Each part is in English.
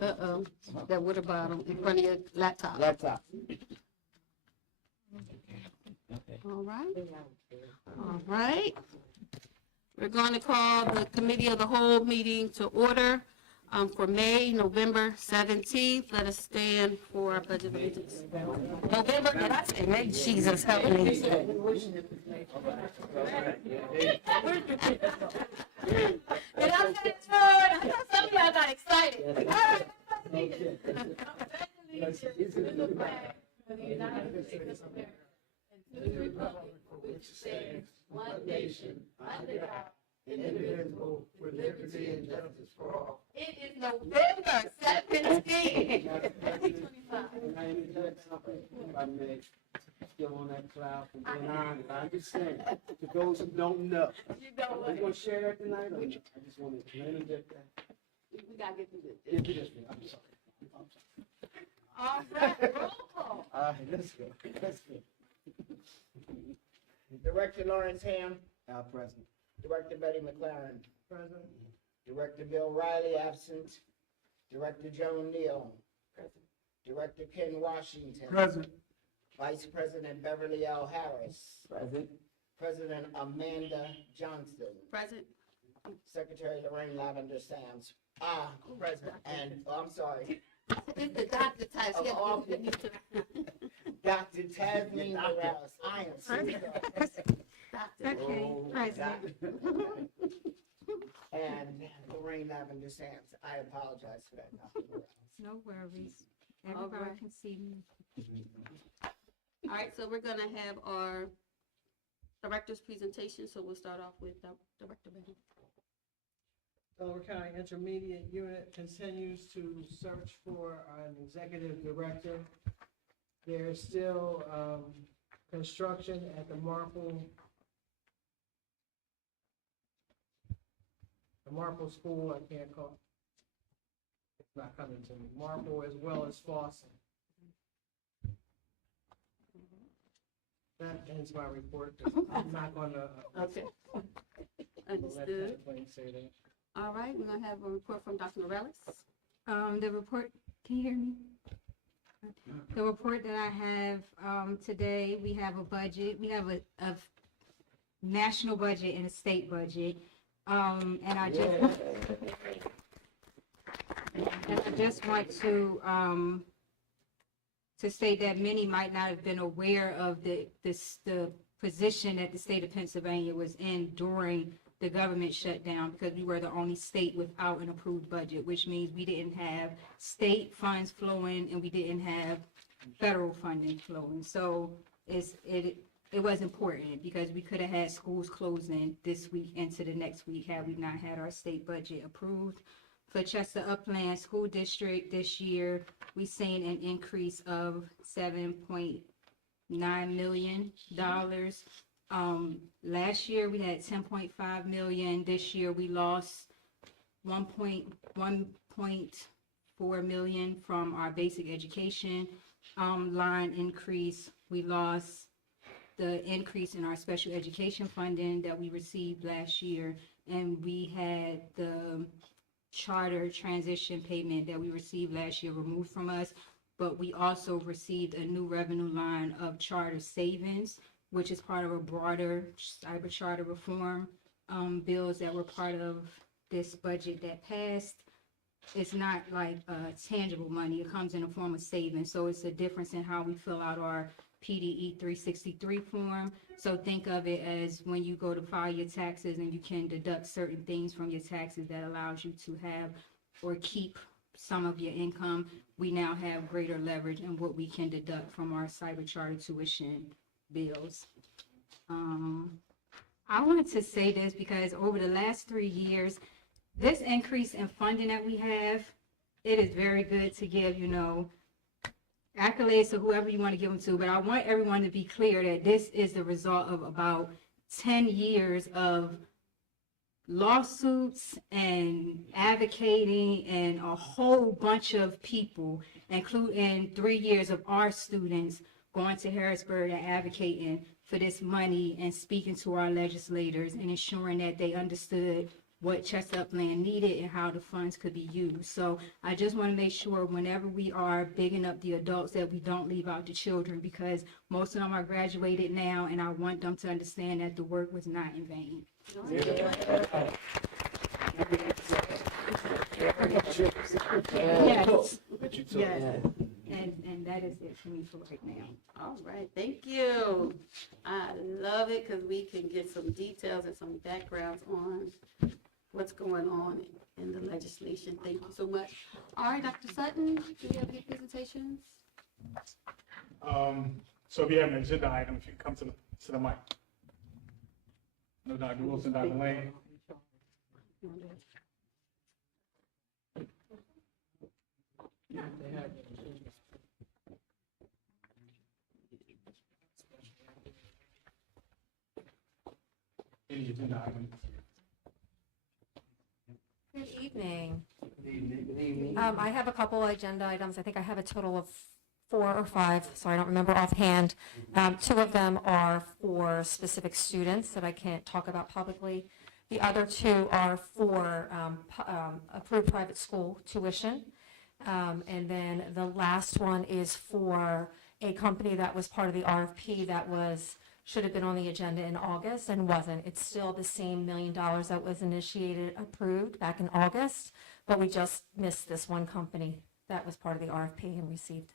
Uh-oh, that water bottle in front of your laptop. All right. All right. We're going to call the Committee of the Whole meeting to order for November 17th. Let us stand for our Pledge of Allegiance. November, did I say May? Jesus, help me. Did I say it wrong? I thought some of y'all got excited. All right. For the United States of America and to the republic for which it stands, one nation, under God, indivisible, with liberty and justice for all. It is November 17th, 2025. Still on that cloud from being on. I understand. To those who don't know, we're gonna share that tonight. I just want to interject that. We gotta get through this. Get to this one. I'm sorry. All right, roll call. All right, let's go. Let's go. Director Lawrence Ham, Our president. Director Betty McLaren, Present. Director Bill Riley absent, Director Joan Neal, Director Ken Washington, Present. Vice President Beverly L. Harris, Present. President Amanda Johnston, Present. Secretary Lorraine Lavender Sams, President, and, I'm sorry, It's the doctor type. Of all Dr. Tasmin Morales, I am so sorry. Okay, President. And Lorraine Lavender Sams, I apologize for that, Dr. Morales. No worries. Everybody right. can see me. All right, so we're gonna have our director's presentation, so we'll start off with Director Benton. Delaware County Intermediate Unit continues to search for an executive director. There's still construction at the Marple School. I can't call. It's not coming to me. Marple as well as Fossum. That ends my report. I'm not gonna. Okay. Let Understood. that plain say that. All right, we're gonna have a report from Dr. Morales. The report, can you hear me? The report that I have today, we have a budget. We have a national budget and a state budget. And I just want to state that many might not have been aware of the position that the state of Pennsylvania was in during the government shutdown, because we were the only state without an approved budget, which means we didn't have state funds flowing and we didn't have federal funding flowing. So it was important, because we could have had schools closing this week into the next week had we not had our state budget approved. For Chester Upland School District this year, we've seen an increase of $7.9 million. Last year we had 10.5 million. This year we lost 1.4 million from our basic education line increase. We lost the increase in our special education funding that we received last year, and we had the charter transition payment that we received last year removed from us, but we also received a new revenue line of charter savings, which is part of a broader cyber charter reform bills that were part of this budget that passed. It's not like tangible money. It comes in the form of savings. So it's a difference in how we fill out our PDE 363 form. So think of it as when you go to file your taxes and you can deduct certain things from your taxes that allows you to have or keep some of your income. We now have greater leverage in what we can deduct from our cyber charter tuition bills. I wanted to say this because over the last 3 years, this increase in funding that we have, it is very good to give, accolades to whoever you want to give them to, but I want everyone to be clear that this is the result of about 10 years of lawsuits and advocating and a whole bunch of people, including 3 years of our students going to Harrisburg and advocating for this money and speaking to our legislators and ensuring that they understood what Chestnut Land needed and how the funds could be used. So I just want to make sure whenever we are bigging up the adults that we don't leave out the children, because most of them are graduated now, and I want them to understand that the work was not in vain. Yes, yes. And that is it for me for right now. All right, thank you. I love it because we can get some details and some backgrounds on what's going on in the legislation. Thank you so much. All right, Dr. Sutton, do you have any presentations? So if you have an agenda item, if you come to the mic. No, Dr. Wilson, Dr. Lane. They have Any agenda item. Good evening. Good evening, good evening. I have a couple agenda items. I think I have a total of 4 or 5, so I don't remember offhand. 2 of them are for specific students that I can't talk about publicly. The other 2 are for approved private school tuition. And then the last one is for a company that was part of the RFP that should have been on the agenda in August and wasn't. It's still the same $1 million that was initiated, approved back in August, but we just missed this one company that was part of the RFP and received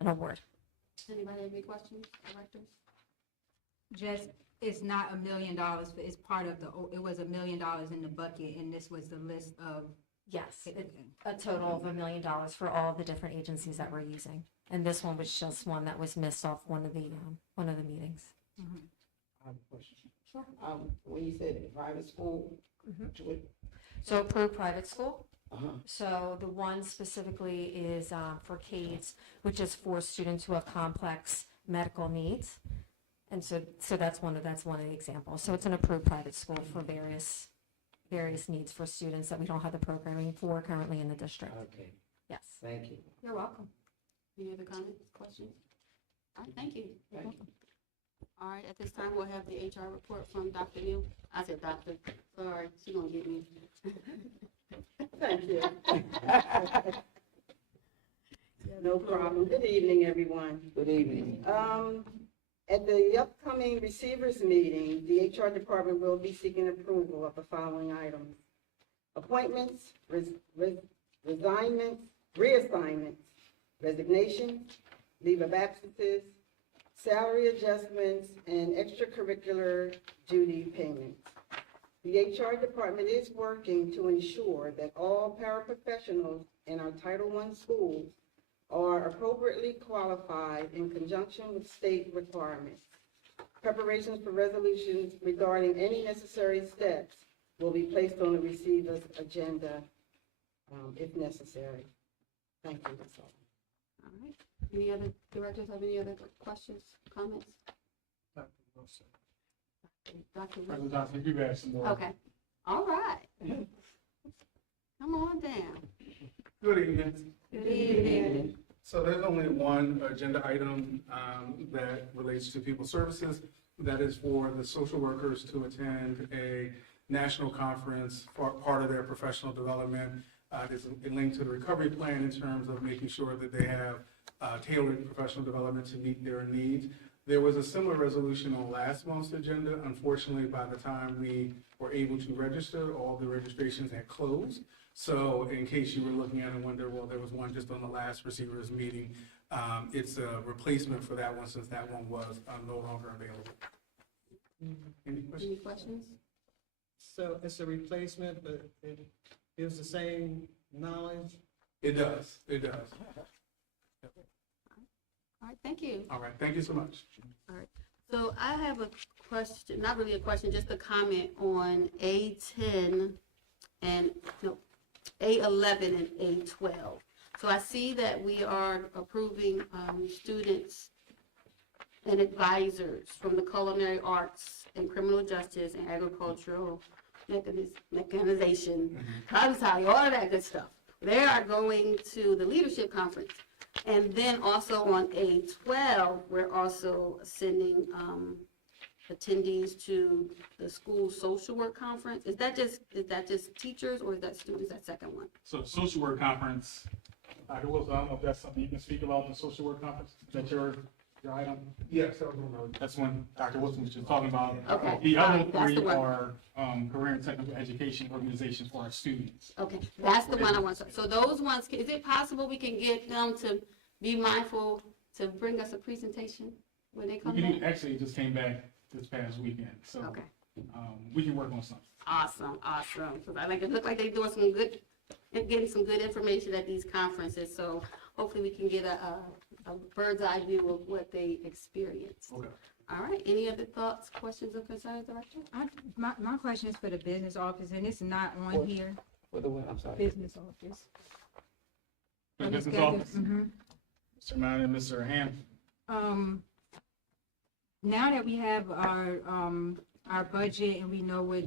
an award. Anybody have any questions, directors? Just, it's not $1 million, but it's part of it was $1 million in the bucket, and this was the list of. Yes, a total of $1 million for all the different agencies that we're using. And this one was just one that was missed off one of the meetings. I have a question. Sure. When you said private school, So approved private school. uh-huh, So the one specifically is for CADES, which is for students who have complex medical needs. And so that's one of the examples. So it's an approved private school for various needs for students that we don't have the programming for currently in the district. Okay, Yes. thank you. You're welcome. Any other comments, questions? All right, thank you. Thank you. All right, at this time, we'll have the HR report from Dr. Neal. I said doctor, sorry, she gonna get me. Thank you. No problem. Good evening, everyone. Good evening. At the upcoming receivers meeting, the HR department will be seeking approval of the following items: appointments, reassignments, resignations, leave of absences, salary adjustments, and extracurricular duty payments. The HR department is working to ensure that all paraprofessionals in our Title I schools are appropriately qualified in conjunction with state requirements. Preparations for resolutions regarding any necessary steps will be placed on the receiver's agenda if necessary. Thank you, that's all. All right, any other directors have any other questions, comments? Dr. Wilson. Dr. Wilson? President Johnson, you have some more. Okay, all right. Come on down. Good evening. Good evening. So there's only one agenda item that relates to people services. That is for the social workers to attend a national conference for part of their professional development. There's a link to the recovery plan in terms of making sure that they have tailored professional development to meet their needs. There was a similar resolution on last month's agenda. Unfortunately, by the time we were able to register, all the registrations had closed. So in case you were looking at it and wonder, well, there was one just on the last receivers meeting. It's a replacement for that one since that one was no longer available. Any questions? Any questions? So it's a replacement, but it gives the same knowledge. It does. It does. All right, thank you. All right. Thank you so much. So I have a question, not really a question, just a comment on A10 and, no, A11 and A12. So I see that we are approving students and advisors from the culinary arts and criminal justice and agricultural mechanization, all of that good stuff. They are going to the leadership conference. And then also on A12, we're also sending attendees to the school social work conference? Is that just teachers or is that students, that second one? So the social work conference, Dr. Wilson, I don't know if that's something you can speak about, the social work conference, is that your item? Yes, that's one Dr. Wilson was just talking about. Okay, The other that's the three one. are, career and technical education organizations for our students. Okay, that's the one I want. So those ones, is it possible we can get them to be mindful to bring us a presentation when they come back? Actually, it just came back this past weekend, so, Okay. we can work on something. Awesome, awesome. Because I like, it look like they're doing some good, and getting some good information at these conferences. So hopefully we can get a bird's eye view of what they experienced. Okay. All right, any other thoughts, questions, or concerns, Director? My question is for the business office, and it's not on here, For the win, I'm sorry. business office. The business schedule. office, Mhm. Mr. Mann and Mr. Ham. Now that we have our budget and we know what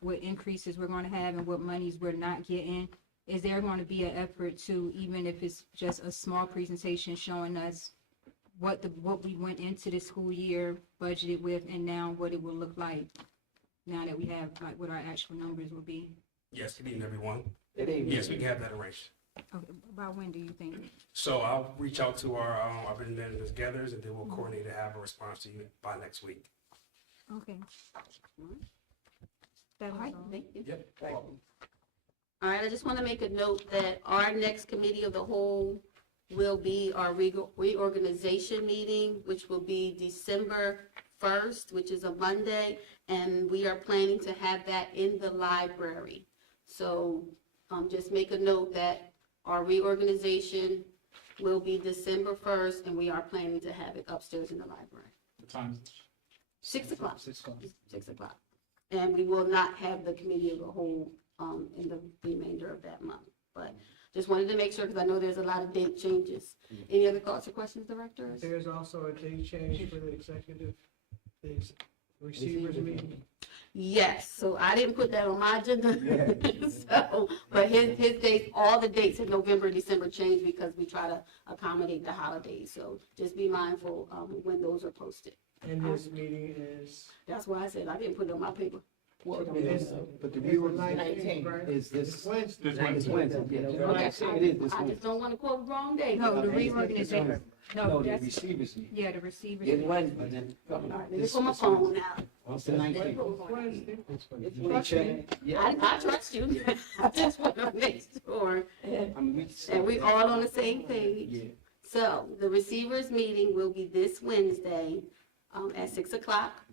what increases we're gonna have and what monies we're not getting, is there gonna be an effort to, even if it's just a small presentation showing us what we went into the school year budgeted with and now what it will look like now that we have, like, what our actual numbers will be? Yes, good evening, everyone. Good evening. Yes, we can have that arranged. Okay, about when do you think? So I'll reach out to our business managers gathers, and then we'll coordinate to have a response to you by next week. Okay. That All was right, all. thank you. Yep. Welcome. All right, I just want to make a note that our next committee of the whole will be our reorganization meeting, which will be December 1st, which is a Monday, and we are planning to have that in the library. So just make a note that our reorganization will be December 1st, and we are planning to have it upstairs in the library. The time is 6 o'clock. 6 o'clock. 6 o'clock. And we will not have the committee of the whole in the remainder of that month. But just wanted to make sure, because I know there's a lot of date changes. Any other thoughts or questions, directors? There's also a date change for the executive, the receivers meeting. Yes, so I didn't put that on my agenda. So, but his dates, all the dates in November and December change because we try to accommodate the holidays. So just be mindful when those are posted. And this meeting is. That's why I said I didn't put it on my paper. Well, It's- but the it's the reorganization 19th, right? is this. It's Wednesday. This Wednesday. It's Wednesday, yeah. Okay, It is this I Wednesday. just don't want to quote the wrong date. No, the Okay. reorganization, No, no, the that's, receivers meeting. yeah, the receivers. It's Wednesday, then. All right, let me put my phone out. It's the 19th. It's Wednesday. Trust me. I trust you. I just want to make sure that we all on the same page. Yeah. So the receivers meeting will be this Wednesday at 6 o'clock.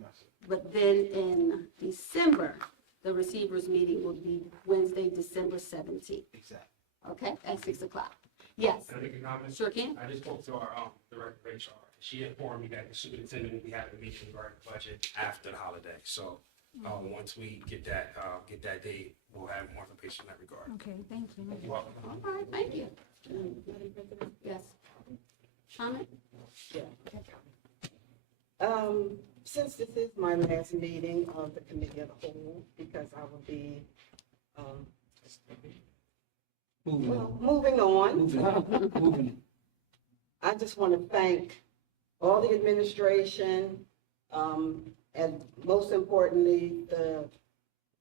But then in December, the receivers meeting will be Wednesday, December 17th. Exactly. Okay, at 6 o'clock. Yes, Can I make a comment? sure can. I just spoke to our director of HR. She informed me that the superintendent will be having a meeting regarding the budget after the holiday. So once we get that date, we'll have more information in that regard. Okay, thank you. You're welcome. All right, thank you. Yes. Comment? Since this is my last meeting of the committee of the whole, because I will be, moving on. I just want to thank all the administration, and most importantly, the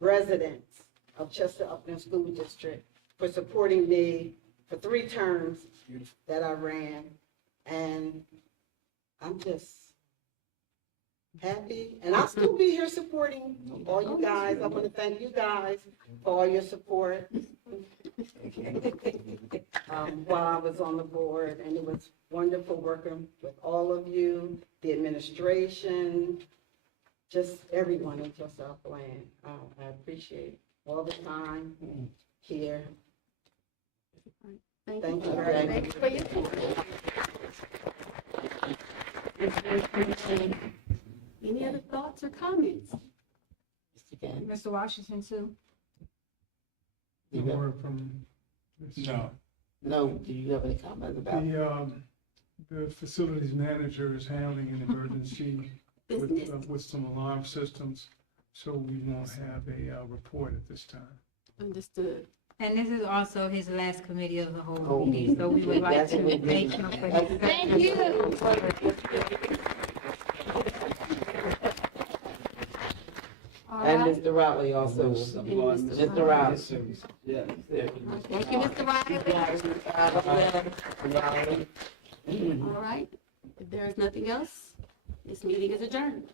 residents of Chester Upland School District for supporting me for 3 terms that I ran. And I'm just happy, and I'll still be here supporting all you guys. I want to thank you guys for all your support while I was on the board, and it was wonderful working with all of you, the administration, just everyone in Chester Upland. I appreciate all the time here. Thank you very much. Thanks for your support. Any other thoughts or comments? Mr. Washington too? More from No. No, do you have any comments about? the facilities manager is handling an emergency Business. with some alarm systems, so we won't have a report at this time. Understood. And this is also his last committee of the whole meeting, so we would like to thank him for his. Thank you. Mr. Riley also. Mr. Riley. Yeah. Thank you, Mr. Riley. All right, if there is nothing else, this meeting is adjourned.